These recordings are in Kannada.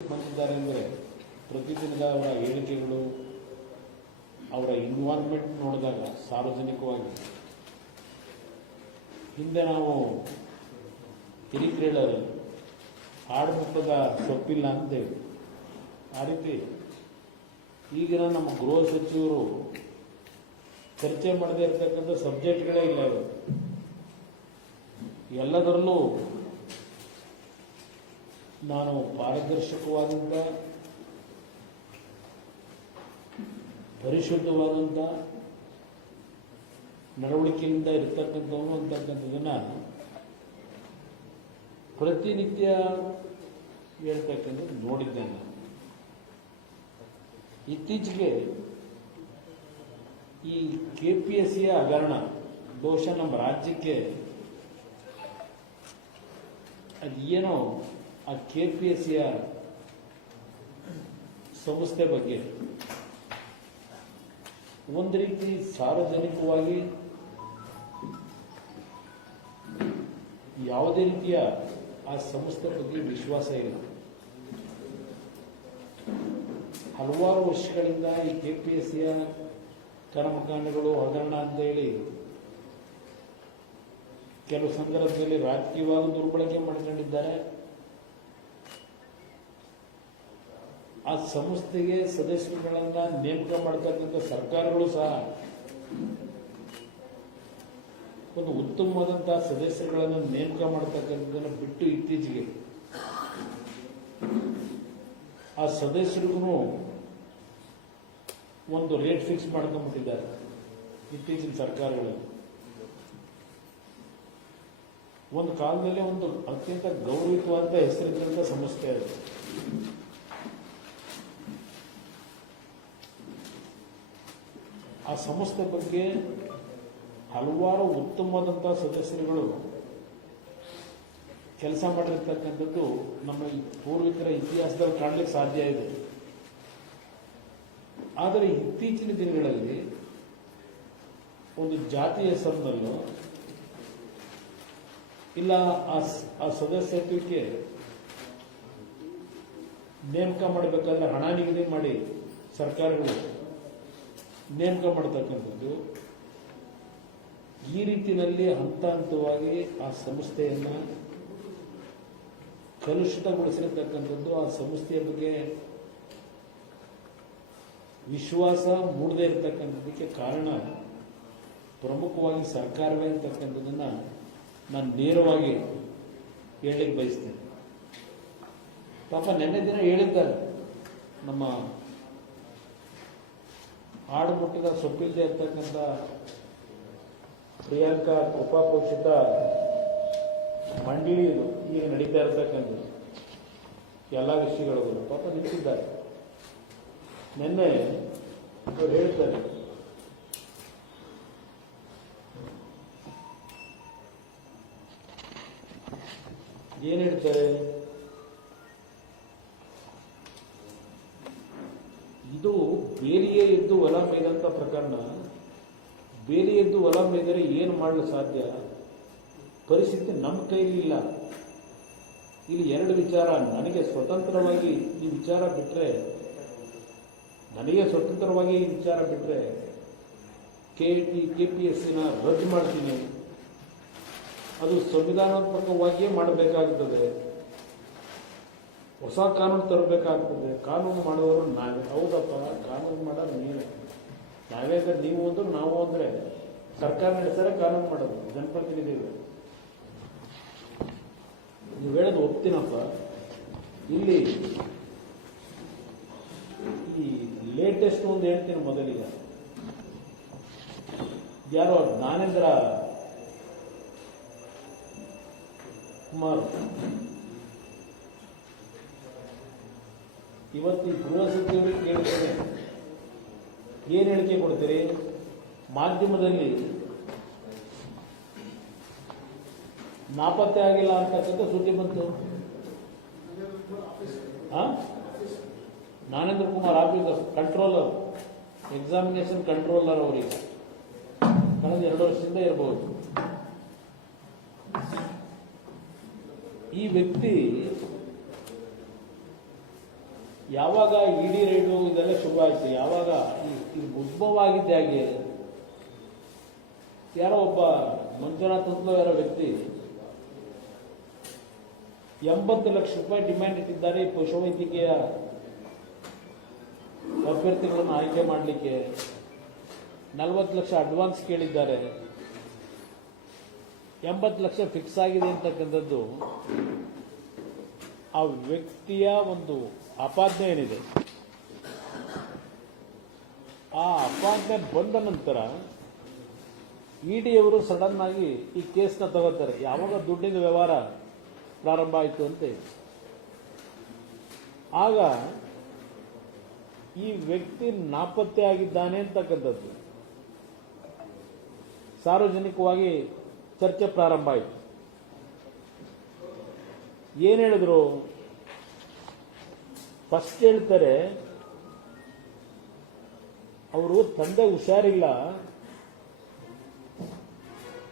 ಬಂದಿದ್ದಾರೆ ಅಂದರೆ ಪ್ರತಿದಿನದ ಅವರ ಹೇಳಿಕೆಗಳು, ಅವರ ಇನ್ವಾಲ್ವ್ಮೆಂಟ್ ನೋಡಿದಾಗ ಸಾರ್ವಜನಿಕವಾಗಿ ಹಿಂದೆ ನಾವು ಹಿರಿಕ್ರೀಡರ್ ಆಡಮಟ್ಟದ ಸೊಪ್ಪಿಲ್ಲ ಅಂತೇವೆ. ಆ ರೀತಿ ಈಗಿನ ನಮ್ಮ ಗೃಹ ಸಚಿವರು ಚರ್ಚೆ ಮಾಡದೇ ಇರತಕ್ಕಂಥ ಸಬ್ಜೆಕ್ಟ್ಗಳೇ ಇಲ್ಲ. ಇವರು ಎಲ್ಲದರಲ್ಲೂ ನಾನು ಪಾರದರ್ಶಕವಾದಂಥ, ಪರಿಶುದ್ಧವಾದಂಥ ನಡವಳಿಕೆಯಿಂದ ಇರತಕ್ಕಂಥವನು ಅಂತಕ್ಕಂಥದ್ದನ್ನು ಪ್ರತಿನಿತ್ಯ ಹೇಳ್ತಕ್ಕಂಥದ್ದು ನೋಡಿದ್ದೇನೆ. ಇತ್ತೀಚೆಗೆ ಈ KPSCಯ ಹಗರಣ ಬಹುಶಃ ನಮ್ಮ ರಾಜ್ಯಕ್ಕೆ ಅದೇನೋ ಆ KPSCಯ ಸಂಸ್ಥೆ ಬಗ್ಗೆ ಒಂದು ರೀತಿ ಸಾರ್ವಜನಿಕವಾಗಿ ಯಾವುದೇ ರೀತಿಯ ಆ ಸಂಸ್ಥೆ ಬಗ್ಗೆ ವಿಶ್ವಾಸ ಇಲ್ಲ. ಹಲವಾರು ವರ್ಷಗಳಿಂದ ಈ KPSCಯ ಕರ್ಮಕಾಂಡಗಳು ಹಗರಣ ಅಂತ ಹೇಳಿ ಕೆಲವು ಸಂದರ್ಭದಲ್ಲಿ ರಾಜಕೀಯವಾಗಿ ದುರ್ಬಳಕೆ ಮಾಡಿಕೊಂಡಿದ್ದಾರೆ. ಆ ಸಂಸ್ಥೆಗೆ ಸದಸ್ಯರುಗಳನ್ನ ನೇಮಕ ಮಾಡತಕ್ಕಂಥ ಸರ್ಕಾರಗಳು ಸಹ ಒಂದು ಉತ್ತಮವಾದಂತಹ ಸದಸ್ಯರುಗಳನ್ನು ನೇಮಕ ಮಾಡತಕ್ಕಂಥದ್ದನ್ನು ಬಿಟ್ಟು ಇತ್ತೀಚೆಗೆ ಆ ಸದಸ್ಯರಿಗೂ ಒಂದು ರೇಟ್ ಫಿಕ್ಸ್ ಮಾಡ್ಕೊಂಡ್ಬಿಟ್ಟಿದ್ದಾರೆ ಇತ್ತೀಚಿನ ಸರ್ಕಾರಗಳು. ಒಂದು ಕಾಲದಲ್ಲಿ ಒಂದು ಅತ್ಯಂತ ಗೌರವಿತವಾದ ಹೆಸರಿದ್ದಂಥ ಸಂಸ್ಥೆ ಅದು. ಆ ಸಂಸ್ಥೆ ಬಗ್ಗೆ ಹಲವಾರು ಉತ್ತಮವಾದಂತಹ ಸದಸ್ಯರುಗಳು ಕೆಲಸ ಮಾಡಿರ್ತಕ್ಕಂಥದ್ದು ನಮ್ಮ ಪೂರ್ವಿಕರ ಇತಿಹಾಸದಲ್ಲಿ ಕಾಣಲಿಕ್ಕೆ ಸಾಧ್ಯ ಇದೆ. ಆದರೆ ಇತ್ತೀಚಿನ ದಿನಗಳಲ್ಲಿ ಒಂದು ಜಾತಿ ಹೆಸರಿನಲ್ಲೂ ಇಲ್ಲ ಆ ಸದಸ್ಯತ್ವಕ್ಕೆ ನೇಮಕ ಮಾಡಬೇಕಾದ್ರೆ ಹಣ ನಿಗದಿ ಮಾಡಿ ಸರ್ಕಾರಗಳು ನೇಮಕ ಮಾಡತಕ್ಕಂಥದ್ದು, ಈ ರೀತಿಯಲ್ಲಿ ಹಂತ ಹಂತವಾಗಿ ಆ ಸಂಸ್ಥೆಯನ್ನು ಕಲುಷಿತಗೊಳಿಸಿರತಕ್ಕಂಥದ್ದು, ಆ ಸಂಸ್ಥೆಯ ಬಗ್ಗೆ ವಿಶ್ವಾಸ ಮೂಡದೇ ಇರತಕ್ಕಂಥದ್ದಕ್ಕೆ ಕಾರಣ ಪ್ರಮುಖವಾಗಿ ಸರ್ಕಾರವೇ ಅಂತಕ್ಕಂಥದ್ದನ್ನು ನಾನು ನೇರವಾಗಿ ಹೇಳಲಿಕ್ಕೆ ಬಯಸ್ತೇನೆ. ಪಾಪ ನಿನ್ನೆ ದಿನ ಹೇಳಿದ್ದಾರೆ, ನಮ್ಮ ಆಡುಮುಟ್ಟದ ಸೊಪ್ಪಿಲ್ಲದೆ ಇರ್ತಕ್ಕಂಥ ಪ್ರಿಯಾಂಕಾ ಕೃಪಾಪೋಷಿತ ಮಂಡಳಿ ಇದು ಈಗ ನಡೀತಾ ಇರತಕ್ಕಂಥದ್ದು ಎಲ್ಲ ವಿಷಯಗಳಿಗೂ ಪಾಪ ನಿಂತಿದ್ದಾರೆ. ನಿನ್ನೆ ಅವರು ಹೇಳ್ತಾರೆ, ಏನ್ ಹೇಳ್ತಾರೆ, ಇದು ಬೇಲಿಯೇ ಎದ್ದು ಹೊಲ ಮೇಯ್ದಂತ ಪ್ರಕರಣ. ಬೇಲಿ ಎದ್ದು ಹೊಲ ಮೇಯ್ದರೆ ಏನು ಮಾಡಲು ಸಾಧ್ಯ? ಪರಿಸ್ಥಿತಿ ನಮ್ಮ ಕೈಲಿ ಇಲ್ಲ. ಇಲ್ಲಿ ಎರಡು ವಿಚಾರ, ನನಗೆ ಸ್ವತಂತ್ರವಾಗಿ ಈ ವಿಚಾರ ಬಿಟ್ಟರೆ, KPSCನ ರದ್ದು ಮಾಡ್ತೀನಿ. ಅದು ಸಂವಿಧಾನಾತ್ಮಕವಾಗಿಯೇ ಮಾಡಬೇಕಾಗುತ್ತದೆ, ಹೊಸ ಕಾನೂನು ತರಬೇಕಾಗ್ತದೆ. ಕಾನೂನು ಮಾಡೋರು ನಾವೇ. ಹೌದಪ್ಪ, ಕಾನೂನು ಮಾಡೋರು ನೀವೇ. ನಾವೇ ಅಂದ್ರೆ ನೀವು ಅಂದ್ರೆ ನಾವು ಅಂದ್ರೆ ಸರ್ಕಾರ ನಡೆಸ್ತಾರೆ ಕಾನೂನು ಮಾಡೋದು ಜನಪ್ರತಿನಿಧಿಗಳು. ನೀವು ಹೇಳೋದು ಒಪ್ತೀನಪ್ಪ. ಇಲ್ಲಿ ಈ ಲೇಟೆಸ್ಟ್ ಒಂದು ಹೇಳ್ತೀನಿ ಮೊದಲಿಗೆ. ಯಾರೋ ಜ್ಞಾನೇಂದ್ರ ಕುಮಾರ್ ಇವತ್ತು ಗೃಹ ಸಚಿವರಿಗೆ ಕೇಳ್ತೇನೆ, ಏನ್ ಹೇಳಿಕೆ ಕೊಡ್ತೀರಿ? ಮಾಧ್ಯಮದಲ್ಲಿ ನಾಪತ್ತೆ ಆಗಿಲ್ಲ ಅಂತಕ್ಕಂಥ ಸುದ್ದಿ ಬಂತು. Jnanendra Kumar officer controller, examination controller ಅವರಿಗೆ ಕಳೆದ 2 ವರ್ಷದಿಂದ ಇರಬಹುದು. ಈ ವ್ಯಕ್ತಿ ಯಾವಾಗ ಇಡಿ ರೈಡು ಇದೆಲ್ಲ ಶುರು ಆಯ್ತು, ಯಾವಾಗ ಈ ಉದ್ಭವ ಆಗಿದ್ದೆ ಹಾಗೆ ಯಾರೋ ಒಬ್ಬ ಮಂಜುನಾಥ್ ಅಂತ ಯಾರೋ ವ್ಯಕ್ತಿ 80 ಲಕ್ಷ ರೂಪಾಯಿ ಡಿಮ್ಯಾಂಡ್ ಇಟ್ಟಿದ್ದಾರೆ ಈ ಪಶುವೈದ್ಯಕೀಯ ಅಭ್ಯರ್ಥಿಗಳನ್ನು ಆಯ್ಕೆ ಮಾಡಲಿಕ್ಕೆ. 40 ಲಕ್ಷ ಅಡ್ವಾನ್ಸ್ ಕೇಳಿದ್ದಾರೆ, 80 ಲಕ್ಷ ಫಿಕ್ಸ್ ಆಗಿದೆ ಅಂತಕ್ಕಂಥದ್ದು ಆ ವ್ಯಕ್ತಿಯ ಒಂದು ಆಪಾದನೆ ಏನಿದೆ. ಆ ಆಪಾದನೆ ಬಂದ ನಂತರ ಇಡಿಯವರು ಸಡನ್ ಆಗಿ ಈ ಕೇಸ್ನ ತಗೋತಾರೆ. ಯಾವಾಗ ದುಡ್ಡಿನ ವ್ಯವಹಾರ ಪ್ರಾರಂಭ ಆಯಿತು ಅಂತ. ಆಗ ಈ ವ್ಯಕ್ತಿ ನಾಪತ್ತೆ ಆಗಿದ್ದಾನೆ ಅಂತಕ್ಕಂಥದ್ದು ಸಾರ್ವಜನಿಕವಾಗಿ ಚರ್ಚೆ ಪ್ರಾರಂಭ ಆಯಿತು. ಏನ್ ಹೇಳಿದ್ರು? ಫಸ್ಟ್ ಹೇಳ್ತಾರೆ ಅವರು ತಂದೆ ಹುಷಾರಿಲ್ಲ,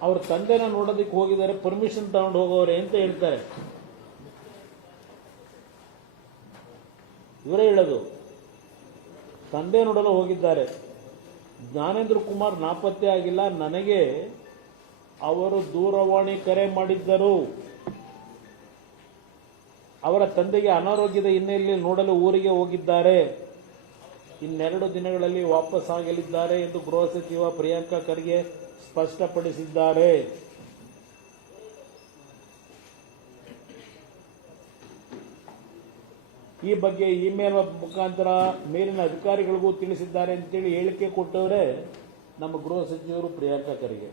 ಅವ್ರ ತಂದೆನ ನೋಡೋದಕ್ಕೆ ಹೋಗಿದ್ದಾರೆ, ಪರ್ಮಿಷನ್ ತಗೊಂಡು ಹೋಗೋರೆ ಅಂತ ಹೇಳ್ತಾರೆ. ಇವರೇ ಹೇಳೋದು, ತಂದೆ ನೋಡಲು ಹೋಗಿದ್ದಾರೆ. ಜ್ಞಾನೇಂದ್ರ ಕುಮಾರ್ ನಾಪತ್ತೆ ಆಗಿಲ್ಲ, ನನಗೆ ಅವರು ದೂರವಾಣಿ ಕರೆ ಮಾಡಿದ್ದರು. ಅವರ ತಂದೆಗೆ ಅನಾರೋಗ್ಯದ ಹಿನ್ನೆಲೆಯಲ್ಲಿ ನೋಡಲು ಊರಿಗೆ ಹೋಗಿದ್ದಾರೆ. ಇನ್ನೆರಡು ದಿನಗಳಲ್ಲಿ ವಾಪಸ್ ಆಗಲಿದ್ದಾರೆ ಎಂದು ಗೃಹ ಸಚಿವ ಪ್ರಿಯಾಂಕ ಖರ್ಗೆ ಸ್ಪಷ್ಟಪಡಿಸಿದ್ದಾರೆ. ಈ ಬಗ್ಗೆ ಇಮೇಲ್ ಮುಖಾಂತರ ಮೇಲಿನ ಅಧಿಕಾರಿಗಳಿಗೂ ತಿಳಿಸಿದ್ದಾರೆ ಅಂತೇಳಿ ಹೇಳಿಕೆ ಕೊಟ್ಟವರೇ ನಮ್ಮ ಗೃಹ ಸಚಿವರು ಪ್ರಿಯಾಂಕ ಖರ್ಗೆ.